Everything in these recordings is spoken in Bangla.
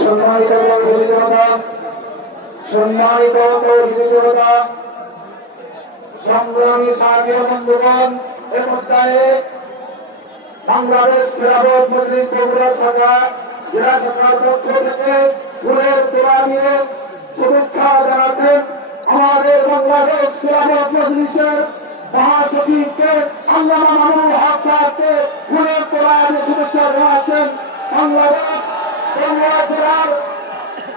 সম্মানিত অভিযোগতা সম্মানিত অভিযোগতা সংগ্রামী সাহায্য বন্ধুগণ, এ পর্যায়ে বাংলাদেশ ক্রীড়াবোর্ড মন্ত্রী বগুড়া শাখা, জেলা শাখার পক্ষ থেকে ফুলের তোলা দিয়ে শুভেচ্ছা জানাচ্ছেন আমাদের বাংলাদেশ ক্রীড়াবোর্ড মজলিসের মহাসচিবকে আল্লামা মামুনুল হক সাহেবকে ফুলের তোলা দিয়ে শুভেচ্ছা জানাচ্ছেন বাংলাদেশ বগুড়া জেলার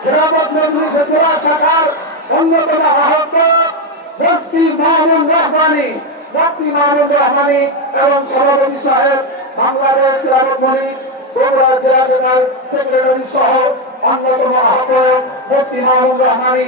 ক্রীড়াবোর্ড মজলিসের জেলা শাখার অন্যতম আহ্বায়ক মুফতি মাহমুদ রহমানী মুফতি মাহমুদ রহমানী এবং সভাপতি সাহেব বাংলাদেশ ক্রীড়াবোর্ড মজলিস বগুড়া জেলা শাখার সেক্রেটারি সহ অন্যতম আহ্বায়ক মুফতি মাহমুদ রহমানী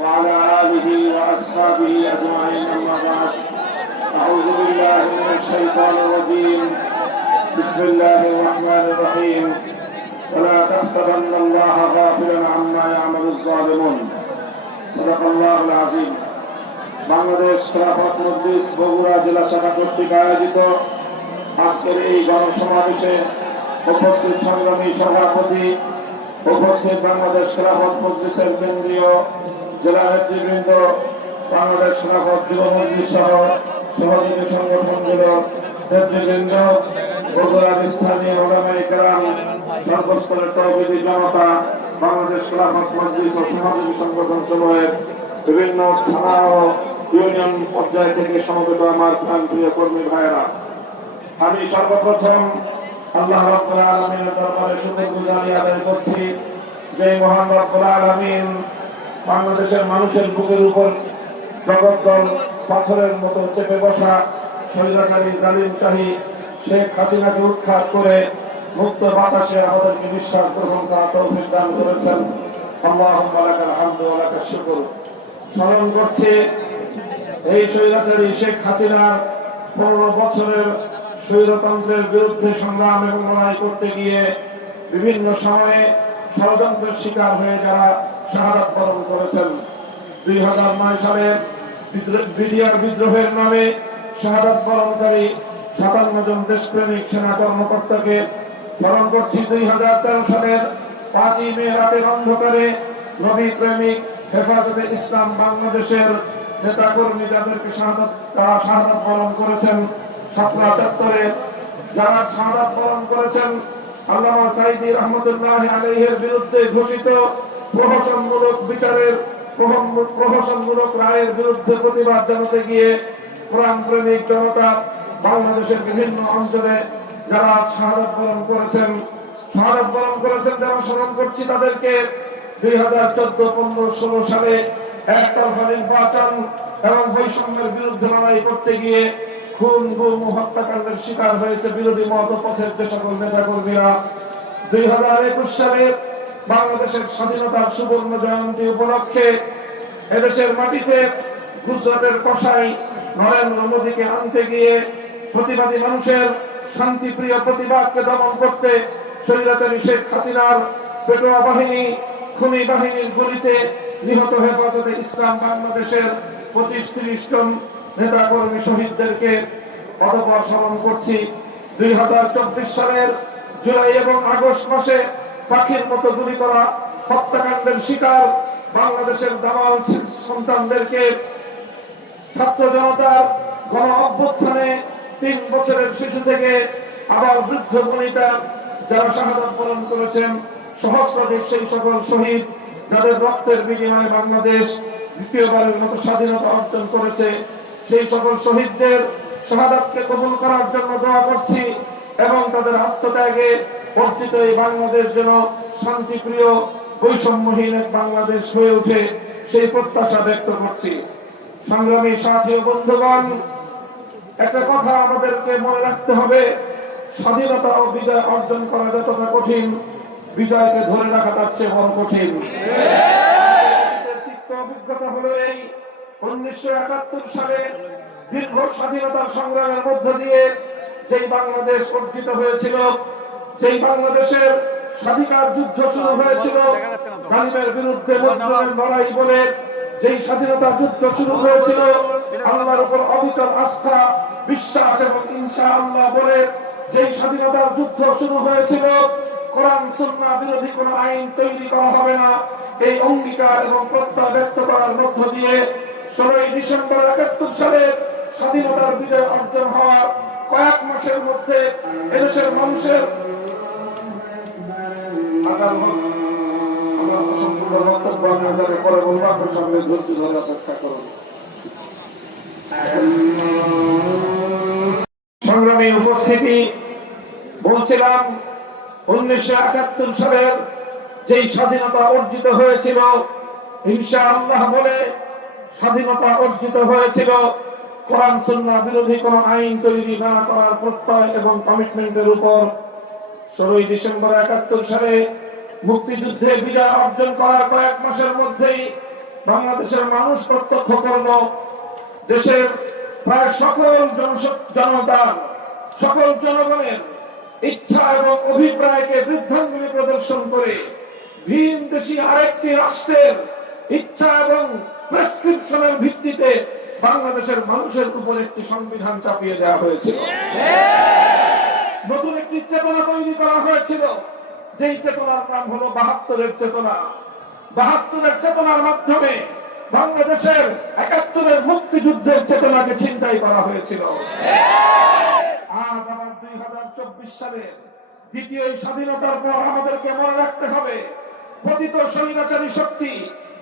وعلى آله وأصحابه أجمعين أما بعد أعوذ بالله من الشيطان الرجيم بسم الله الرحمن الرحيم ولا تحسبن الله غافلا عما يعمل الظالمون صدق الله العظيم বাংলাদেশ খেলাফত মজলিস বগুড়া জেলা শাখা কর্তৃক আয়োজিত আজকের এই গণসমাবেশে উপস্থিত সংগ্রামী সভাপতি, উপস্থিত বাংলাদেশ খেলাফত মজলিসের কেন্দ্রীয় জেলা নেতৃবৃন্দ, বাংলাদেশ খেলাফত যুব মজলিস সহ সহযোগী সংগঠনগুলো নেতৃবৃন্দ, বগুড়ার স্থানীয় ওলামাই কেরাম, সর্বস্তরের তহবিলি জনতা, বাংলাদেশ খেলাফত মজলিস ও সহযোগী সংগঠন সমূহের বিভিন্ন থানা ও ইউনিয়ন পর্যায় থেকে সমবেত আমার প্রান্তীয় কর্মী ভাইয়েরা। আমি সর্বপ্রথম আল্লাহ রব্বুল আলমিনের দরবারে শুকরগুজারি আদায় করছি যে মহান রব্বুল আলমিন বাংলাদেশের মানুষের বুকের উপর জগদ্দল পাথরের মতো চেপে বসা স্বৈরাচারী জালিম শাহী শেখ হাসিনাকে উৎখাত করে মুক্ত বাতাসে আমাদেরকে বিশ্বাস গ্রহণ করা তৌফিক দান করেছেন। আল্লাহ শুকর। স্মরণ করছে, এই স্বৈরাচারী শেখ হাসিনার পনেরো বছরের স্বৈরতন্ত্রের বিরুদ্ধে সংগ্রাম এবং লড়াই করতে গিয়ে বিভিন্ন সময়ে ষড়যন্ত্রের শিকার হয়ে যারা শাহাদাত বরণ করেছেন। দুই হাজার নয় সালে বিডিআর বিদ্রোহের নামে শাহাদাত বরণকারী সাতান্ন জন দেশপ্রেমিক সেনা কর্মকর্তাকে স্মরণ করছি। দুই হাজার তেরো সালের পাঁচই মে রাতের অন্ধকারে নবী প্রেমিক হেফাজতে ইসলাম বাংলাদেশের নেতা কর্মী যাদেরকে শাহাদাত তারা শাহাদাত বরণ করেছেন যারা শাহাদাত বরণ করেছেন, আল্লামা বিরুদ্ধে ঘোষিত প্রহসনমূলক বিচারের প্রহসনমূলক রায়ের বিরুদ্ধে প্রতিবাদ জানাতে গিয়ে কোরআন জনতা বাংলাদেশের বিভিন্ন অঞ্চলে যারা শাহাদাত বরণ করেছেন, শাহাদাত বরণ করেছেন যারা স্মরণ করছি তাদেরকে দুই হাজার চোদ্দ, পনেরো, ষোলো সালে একতরফা নির্বাচন এবং বৈষম্যের বিরুদ্ধে লড়াই করতে গিয়ে গুম ও হত্যাকাণ্ডের শিকার হয়েছে বিরোধী মত পথের যে সকল দুই হাজার একুশ সালে বাংলাদেশের স্বাধীনতার সুবর্ণ জয়ন্তী উপলক্ষে এদেশের মাটিতে গুজরাটের নরেন্দ্র মোদীকে আনতে গিয়ে প্রতিবাদী মানুষের শান্তিপ্রিয় প্রতিবাদকে দমন করতে স্বৈরাচারী শেখ হাসিনার পেটোয়া বাহিনী, খুনি বাহিনীর গুলিতে নিহত হেফাজতে ইসলাম বাংলাদেশের পঁচিশ তিরিশ জন নেতা কর্মী শহীদদেরকে অতপর স্মরণ করছি। দুই হাজার চব্বিশ সালের জুলাই এবং আগস্ট মাসে পাখির মতো গুলি করা, হত্যাকাণ্ডের শিকার বাংলাদেশের দামাল সন্তানদেরকে ছাত্র জনতার গণ অভ্যুত্থানে তিন বছরের শিশু থেকে আবার বৃদ্ধ বনিতা যারা শাহাদত বরণ করেছেন, সহস্রাধিক সেই সকল শহীদ যাদের রক্তের বিনিময়ে বাংলাদেশ দ্বিতীয়বারের মতো স্বাধীনতা অর্জন করেছে। সেই সকল শহীদদের শাহাদাতকে কবুল করার জন্য দোয়া করছি এবং তাদের আত্মত্যাগে অর্জিত এই বাংলাদেশ যেন শান্তিপ্রিয় বৈষম্যহীন এক বাংলাদেশ হয়ে ওঠে সেই প্রত্যাশা ব্যক্ত করছি। সংগ্রামী সাথী বন্ধুগণ একটা কথা আমাদেরকে মনে রাখতে হবে স্বাধীনতা ও বিজয় অর্জন করা যতটা কঠিন বিজয়কে ধরে রাখা তার চেয়ে বড় কঠিন। অভিজ্ঞতা হলো এই উনিশশো একাত্তর সালে দীর্ঘ স্বাধীনতার সংগ্রামের মধ্য দিয়ে যেই বাংলাদেশ অর্জিত হয়েছিল, যেই বাংলাদেশের স্বাধিকার যুদ্ধ শুরু হয়েছিল জালিমের বিরুদ্ধে মুসলিমের লড়াই বলে যেই স্বাধীনতা যুদ্ধ শুরু হয়েছিল, আল্লাহর উপর অবিচল আস্থা, বিশ্বাস এবং ইনশা আল্লাহ বলে যেই স্বাধীনতার যুদ্ধ শুরু হয়েছিল, কোরআন সুন্না বিরোধী কোন আইন তৈরি করা হবে না। এই অঙ্গীকার এবং প্রস্তাব ব্যক্ত করার মধ্য দিয়ে ষোলোই ডিসেম্বর একাত্তর সালে স্বাধীনতার বিজয় অর্জন হওয়ার কয়েক মাসের মধ্যে এদেশের মানুষের সামনে সালের যেই স্বাধীনতা অর্জিত হয়েছিল হিংসা আল্লাহ বলে স্বাধীনতা অর্জিত হয়েছিল। কোরআন, সুন্নাহ বিরোধী কোন আইন তৈরি না করার প্রত্যয় এবং কমিটমেন্টের উপর। ষোলোই ডিসেম্বর একাত্তর সালে মুক্তিযুদ্ধে বিজয় অর্জন করার কয়েক মাসের মধ্যেই বাংলাদেশের মানুষ প্রত্যক্ষ করল, দেশের প্রায় সকল জনতার, সকল জনগণের ইচ্ছা এবং অভিপ্রায়কে বৃদ্ধাঙ্গুলি প্রদর্শন করে ভিন দেশি আরেকটি রাষ্ট্রের ইচ্ছা এবং প্রেসক্রিপশনের ভিত্তিতে বাংলাদেশের মানুষের উপর একটি সংবিধান চাপিয়ে দেওয়া হয়েছিল। নতুন একটি চেতনা তৈরি করা হয়েছিল। যেই চেতনার নাম হলো বাহাত্তরের চেতনা। বাহাত্তরের চেতনার মাধ্যমে বাংলাদেশের একাত্তরের মুক্তিযুদ্ধের চেতনাকে চিন্তাই করা হয়েছিল। আজ আমার দুই হাজার চব্বিশ সালের দ্বিতীয় স্বাধীনতার পর আমাদেরকে মনে রাখতে হবে পতিত স্বৈরাচারী শক্তি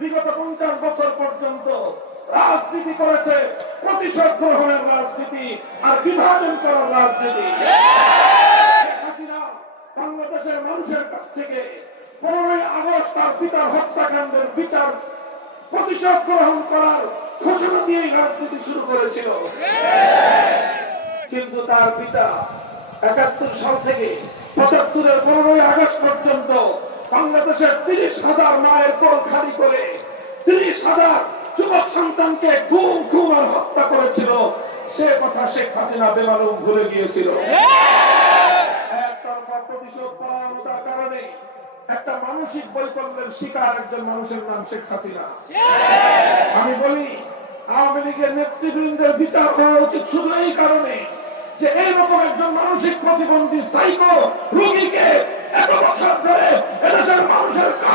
বিগত পঞ্চাশ বছর পর্যন্ত রাজনীতি করেছে, প্রতিশোধ গ্রহণের রাজনীতি আর বিভাজন করার রাজনীতি। বাংলাদেশের মানুষের কাছ থেকে পনেরোই আগস্ট তার পিতার হত্যাকাণ্ডের বিচার, প্রতিশোধ গ্রহণ করার ঘোষণা দিয়েই রাজনীতি শুরু করেছিল। কিন্তু তার পিতা একাত্তর সাল থেকে পঁচাত্তরের পনেরোই আগস্ট পর্যন্ত বাংলাদেশের তিরিশ হাজার মায়ের কোল খালি করে তিরিশ হাজার যুবক সন্তানকে গুম খুন আর হত্যা করেছিল। সে কথা শেখ হাসিনা বেমালুম ভুলে গিয়েছিল। একটা মানসিক বৈকল্যের শিকার একজন মানুষের নাম শেখ হাসিনা। আমি বলি, আওয়ামী লীগের নেতৃবৃন্দের বিচার হওয়া উচিত শুধু এই কারণে যে এইরকম একজন মানসিক প্রতিবন্ধী সাইকো রোগীকে এত বছর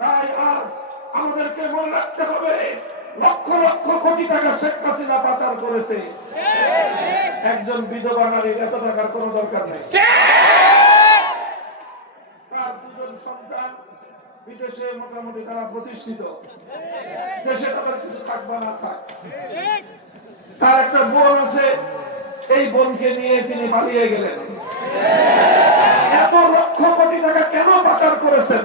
তাই আজ আমাদেরকে মনে রাখতে হবে, লক্ষ লক্ষ কোটি টাকা শেখ হাসিনা পাচার করেছে। একজন বিধবা নারীর এত টাকার কোনো দরকার নেই। তার দুজন সন্তান বিদেশে মোটামুটি তারা প্রতিষ্ঠিত। দেশে তাদের কিছু না, থাক। তার একটা বোন আছে, এই বোনকে নিয়ে তিনি পালিয়ে গেলেন। এত লক্ষ কোটি টাকা কেন পাচার করেছেন?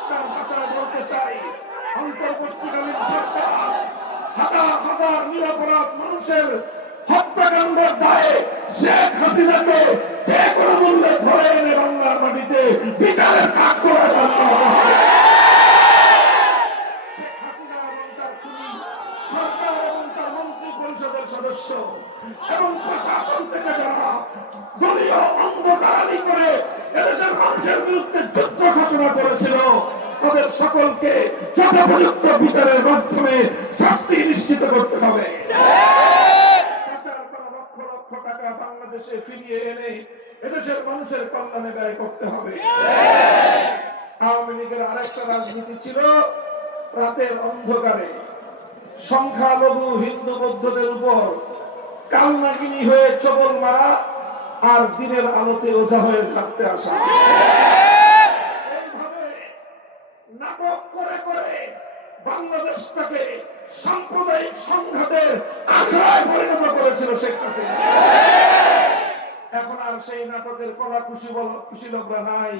পরিষ্কার ভাষায় বলতে চাই অন্তর্বর্তীকালীন সরকার হাজার হাজার নিরাপরাধ মানুষের হত্যাকাণ্ডের দায়ে শেখ হাসিনাকে যে কোনো মূল্যে ধরে এনে বাংলার মাটিতে বিচারের কাজ করা জানতে হবে শেখ হাসিনা এবং তার খুনি, সরকার এবং তার মন্ত্রী পরিষদের সদস্য এবং প্রশাসন থেকে যারা দলীয় অন্ধকারানি করে এদেশের মানুষের বিরুদ্ধে যুদ্ধ ঘোষণা করেছিল। তাদের সকলকে যথোপযুক্ত বিচারের মাধ্যমে শাস্তি নিশ্চিত করতে হবে। আওয়ামী লীগের আরেকটা রাজনীতি রাতের অন্ধকারে। সংখ্যালঘু হিন্দু বৌদ্ধদের উপর কালনাগিনী হয়ে চবল মারা আর দিনের আলোতে ওঝা হয়ে থাকতে আসা। নাটক করে করে বাংলাদেশটাকে সাম্প্রদায়িক পরিণত করেছিল এখন আর সেই নাটকের কলা খুশি বল কুশীলকরা নাই।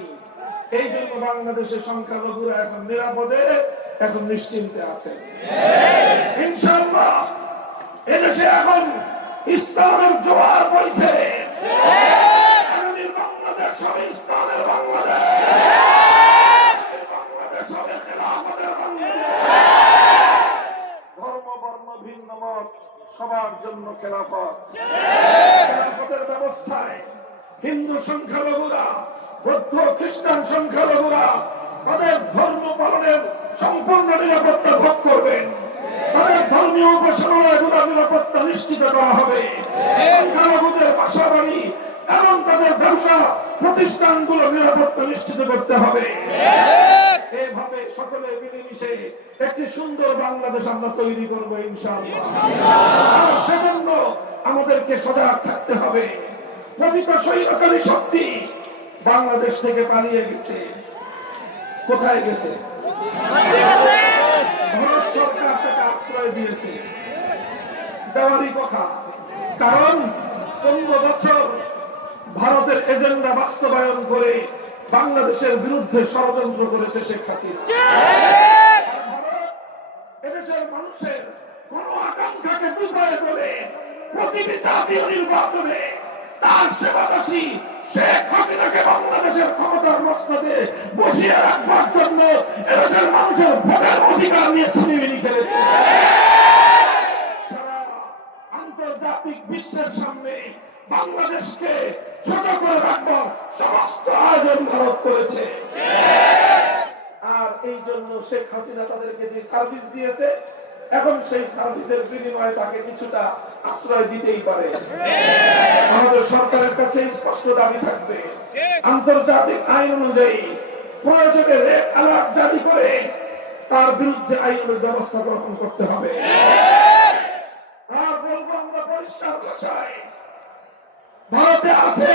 এই জন্য বাংলাদেশের সংখ্যালঘুরা এখন নিরাপদে, এখন নিশ্চিন্তে আছে। এদেশে এখন ইসলামের জোয়ার বইছে। বাংলাদেশ হবে ইসলামের হিন্দু সংখ্যালঘুরা বৌদ্ধ খ্রিস্টান সংখ্যালঘুরা তাদের ধর্ম পালনের সম্পূর্ণ নিরাপত্তা ভোগ করবেন। তাদের ধর্মীয় উপাসনালয়গুলো নিরাপত্তা নিশ্চিত করা হবে। সংখ্যালঘুদের বাসা বাড়ি এবং তাদের ব্যবসা প্রতিষ্ঠানগুলো নিরাপত্তা নিশ্চিত করতে হবে। এভাবে সকলে মিলেমিশে একটি সুন্দর বাংলাদেশ আমরা তৈরি করব সেজন্য আমাদেরকে সজাগ থাকতে হবে। প্রতিত স্বৈরকারী শক্তি বাংলাদেশ থেকে পালিয়ে গেছে। কোথায় গেছে? ভারত সরকার তাকে আশ্রয় দিয়েছে। দেওয়ারই কথা। কারণ পনেরো বছর ভারতের এজেন্ডা বাস্তবায়ন করে বাংলাদেশের বিরুদ্ধে ষড়যন্ত্র করেছে শেখ হাসিনা। এদেশের মানুষের কোন আকাঙ্ক্ষাকে দুর্বল করে প্রতিটি জাতীয় নির্বাচনে তার সেবাদাসী শেখ হাসিনাকে বাংলাদেশের ক্ষমতার মসনদে বসিয়ে রাখবার জন্য এদেশের মানুষের ভোটের অধিকার নিয়ে ছিনিমিনি খেলেছে। আন্তর্জাতিক বিশ্বের সামনে বাংলাদেশকে ছোট করে রাখবার সমস্ত আয়োজন ভারত করেছে। আর এই জন্য শেখ হাসিনা তাদেরকে যে সার্ভিস দিয়েছে, এখন সেই সার্ভিসের বিনিময়ে তাকে কিছুটা আশ্রয় দিতেই পারে। আমাদের সরকারের কাছে স্পষ্ট দাবি থাকবে, আন্তর্জাতিক আইন অনুযায়ী প্রয়োজনে রেড অ্যালার্ট জারি করে তার বিরুদ্ধে আইনের ব্যবস্থা গ্রহণ করতে হবে। ভারতে আছে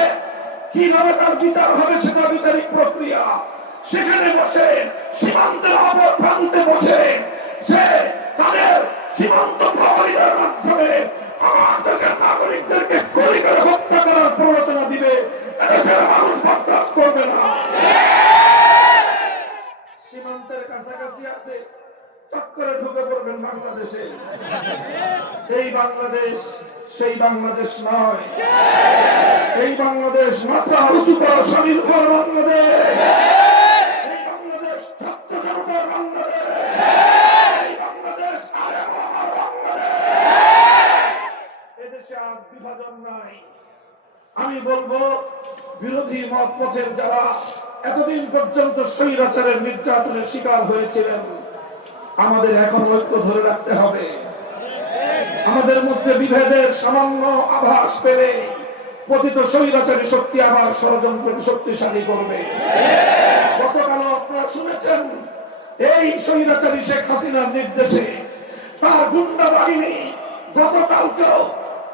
কীভাবে তার বিচার হবে সেটা বিচারিক প্রক্রিয়া। সেখানে বসে সীমান্তের অপর প্রান্তে বসে। সে তাদের সীমান্ত প্রহরীদের মাধ্যমে আমার দেশের নাগরিকদেরকে করে হত্যা করার প্ররোচনা দিবে। এদেশের মানুষ বরদাস্ত করবে না। সীমান্তের কাছাকাছি আছে। করে ঢুকে পড়বেন বাংলাদেশে। এই বাংলাদেশ, সেই বাংলাদেশ নয়। এই বাংলাদেশ মাথা উঁচু করা বাংলাদেশ। এই বাংলাদেশ আমি বলব, বিরোধী মত পথের যারা এতদিন পর্যন্ত স্বৈরাচারের নির্যাতনের শিকার হয়েছিলেন আমাদের এখন ঐক্য ধরে রাখতে হবে। আমাদের মধ্যে বিভেদের সামান্য আভাস পেলে পতিত স্বৈরাচারী শক্তি আবার ষড়যন্ত্রকে শক্তিশালী করবে। গতকালও আপনারা শুনেছেন, এই স্বৈরাচারী শেখ হাসিনার নির্দেশে তার গুন্ডা বাহিনী গতকালকেও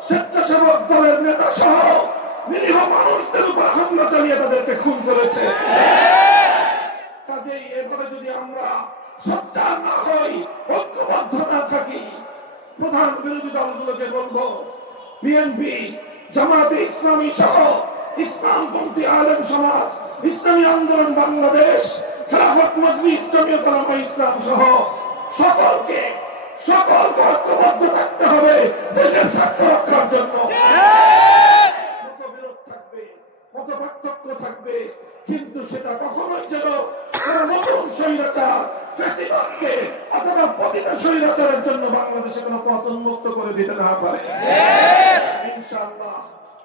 স্বেচ্ছাসেবক দলের নেতা সহ নিরীহ মানুষদের উপর হামলা চালিয়ে তাদেরকে খুন করেছে। প্রধান বিরোধী দলগুলোকে বলব বিএনপি জামাতে ইসলামী সহ ইসলামপন্থী আলেম সমাজ, ইসলামী আন্দোলন বাংলাদেশ, খেলাফত মজলিস, জমিয়ত উলামা ইসলাম সহ সকলকে সকলকে ঐক্যবদ্ধ থাকতে হবে দেশের স্বার্থ রক্ষার জন্য। মত পার্থক্য থাকবে, কিন্তু সেটা কখনোই যেন নতুন স্বৈরাচার, ফ্যাসিবাদকে স্বৈরাচারের জন্য বাংলাদেশে কোনো পথ উন্মুক্ত করে দিতে না পারে। ইনশাআল্লাহ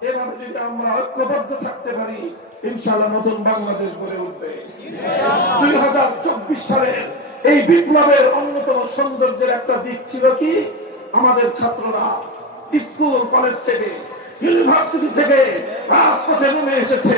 এভাবে যদি আমরা ঐক্যবদ্ধ থাকতে পারি ইনশাআল্লাহ নতুন বাংলাদেশ গড়ে উঠবে। দুই হাজার চব্বিশ সালের এই বিপ্লবের অন্যতম সৌন্দর্যের একটা দিক ছিল কি? আমাদের ছাত্ররা স্কুল কলেজ থেকে ইউনিভার্সিটি থেকে রাজপথে নেমে এসেছে।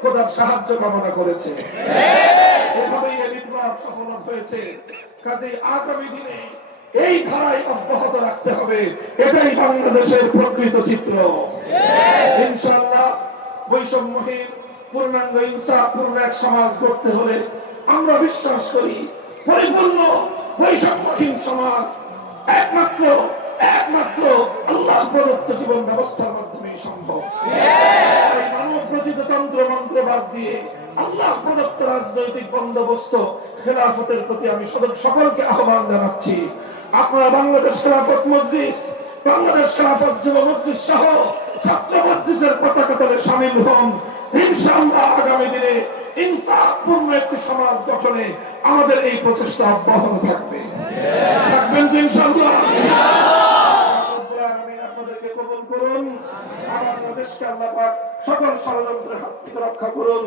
খোদার সাহায্য কামনা করেছে। এভাবেই বিপ্লব সফল হয়েছে। কাজে আগামী দিনে এই ধারায় অব্যাহত রাখতে হবে। এটাই বাংলাদেশের প্রকৃত চিত্র। ইনশাআল্লাহ বৈষম্যহীন, পূর্ণাঙ্গ এক সমাজ হলে আমরা বিশ্বাস করি, পরিপূর্ণ বৈষম্যহীন সমাজ একমাত্র একমাত্র আল্লাহ প্রদত্ত জীবন ব্যবস্থার মাধ্যমেই সম্ভব। তন্ত্র মন্ত্র বাদ দিয়ে আল্লাহ প্রদত্ত রাজনৈতিক বন্দোবস্ত খেলাফতের প্রতি আমি সকলকে আহ্বান জানাচ্ছি। আপনারা বাংলাদেশ খেলাফত মজলিস বাংলাদেশ খেলাফত যুব মজলিস সহ ছাত্র মজলিসের পতাকা তলে সামিল হন। ইনশাআল্লাহ আগামী দিনে ইনসাফপূর্ণ একটি সমাজ গঠনে আমাদের এই প্রচেষ্টা অব্যাহত থাকবে। থাকবেন তো ইনশাআল্লাহ। আপনাদেরকে কবুল করুন। বাংলাদেশকে আল্লাহ পাক সকল ষড়যন্ত্রের হাত থেকে রক্ষা করুন।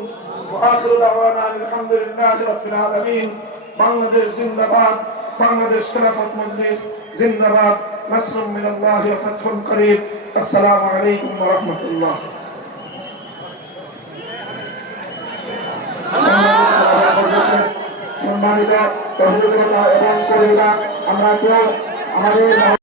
আলহামদুলিল্লাহি আলামিন। বাংলাদেশ জিন্দাবাদ, বাংলাদেশ খেলাফত মজলিস জিন্দাবাদ। নাসরুম মিনাল্লাহি ফাতহুন করিব আসসালামু আলাইকুম ওয়া রাহমাতুল্লাহ। সম্মানিত এবং পরিবার আমরা কেউ আমাদের